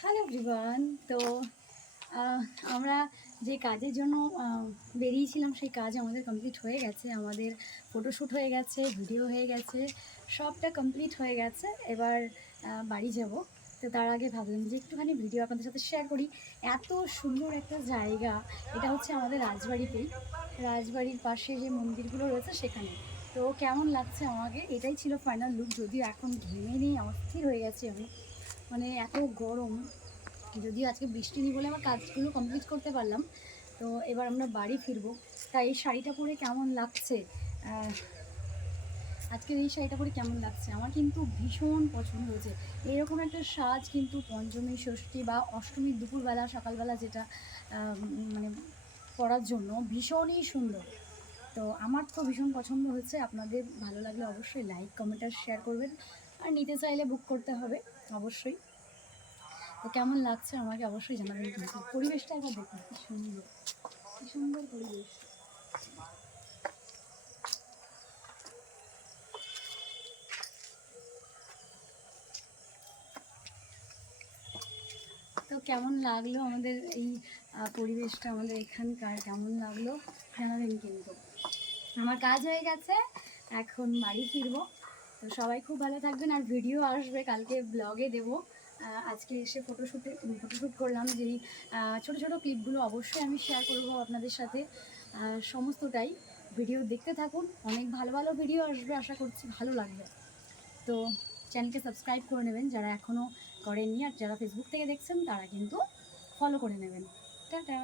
Hello everyone তো আমরা যে কাজের জন্য বেরিয়েছিলাম, সেই কাজ আমাদের কমপ্লিট হয়ে গেছে। আমাদের ফটোশ্যুট হয়ে গেছে ভিডিও হয়ে গেছে, সবটা কমপ্লিট হয়ে গেছে। এবার বাড়ি যাব। তো তার আগে ভাবলাম যে একটুখানি ভিডিও আপনাদের সাথে শেয়ার করি। এত সুন্দর একটা জায়গা। এটা হচ্ছে আমাদের রাজবাড়িতেই। রাজবাড়ির পাশে যে মন্দিরগুলো রয়েছে, সেখানে। তো কেমন লাগছে আমাকে? এটাই ছিল ফাইনাল লুক যদিও এখন ঘেমে নেই অস্থির হয়ে গেছে আমি। মানে এত গরম। যদিও আজকে বৃষ্টি নেই বলে আমার কাজগুলো কমপ্লিট করতে পারলাম। তো এবার আমরা বাড়ি ফিরবো। তাই এই শাড়িটা পরে কেমন লাগছে? আজকের এই শাড়িটা পরে কেমন লাগছে? আমার কিন্তু ভীষণ পছন্দ হয়েছে। এরকম একটা সাজ কিন্তু পঞ্চমী, ষষ্ঠী বা অষ্টমীর দুপুরবেলা, সকালবেলা যেটা মানে পরার জন্য ভীষণই সুন্দর। তো আমার তো ভীষণ পছন্দ হয়েছে। আপনাদের ভালো লাগলে অবশ্যই লাইক কমেন্ট আর শেয়ার করবেন। আর নিতে চাইলে বুক করতে হবে, অবশ্যই। তো কেমন লাগছে আমাকে অবশ্যই জানাবেন। কিন্তু পরিবেশটা একবার দেখুন, কি সুন্দর কি সুন্দর পরিবেশ। তো কেমন লাগল আমাদের এই পরিবেশটা আমাদের এখানকার? কেমন লাগল? জানাবেন কিন্তু। আমার কাজ হয়ে গেছে, এখন বাড়ি ফিরবো। তো সবাই খুব ভালো থাকবেন আর ভিডিও আসবে, কালকে ব্লগে দেবো। আজকে এসে ফটোশ্যুটে ফটোশ্যুট করলাম যেই ছোটো ছোটো ক্লিপগুলো অবশ্যই আমি শেয়ার করব আপনাদের সাথে। সমস্তটাই ভিডিও দেখতে থাকুন। অনেক ভালো ভালো ভিডিও আসবে, আশা করছি ভালো লাগবে। তো চ্যানেলকে সাবস্ক্রাইব করে নেবেন। যারা এখনও করেননি আর যারা ফেসবুক থেকে দেখছেন, তারা কিন্তু ফলো করে নেবেন। টাটা!